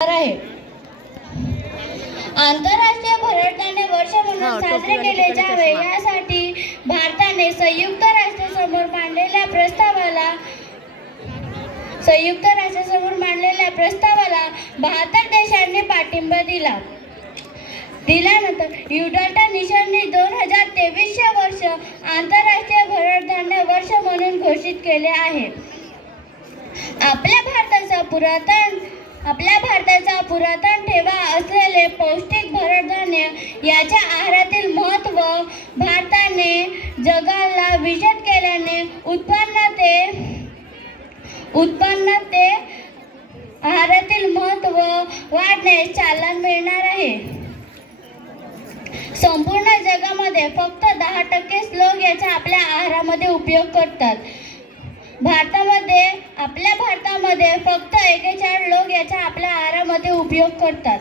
आहे. आंतरराष्ट्रीय भरडधान्य वर्ष म्हणून साजरे केले जावे. यासाठी भारताने संयुक्त राष्ट्रासमोर मांडलेल्या प्रस्तावाला संयुक्त राष्ट्रासमोर मांडलेल्या प्रस्तावाला बहात्तर देशांनी पाठिंबा दिला. दिल्यानंतर युडाल्टा निशांनी दोन हजार तेवीसचे वर्ष आंतरराष्ट्रीय भरडधान्य वर्ष म्हणून घोषित केले आहे. आपल्या भारताचा पुरातन आपल्या पुरातन ठेवा असलेले पौष्टिक भरडधान्य याच्या आहारातील महत्त्व भारताने जगाला विजत केल्याने उत्पन्न ते उत्पन्न ते आहारातील महत्त्व वाढण्यास चालना मिळणार आहे. संपूर्ण जगामध्ये फक्त दहा टक्केच लोक याचा आपल्या आहारामध्ये उपयोग करतात. भारतामध्ये आपल्या भारतामध्ये फक्त एकेचाळीस लोक याचा आपल्या आहारामध्ये उपयोग करतात.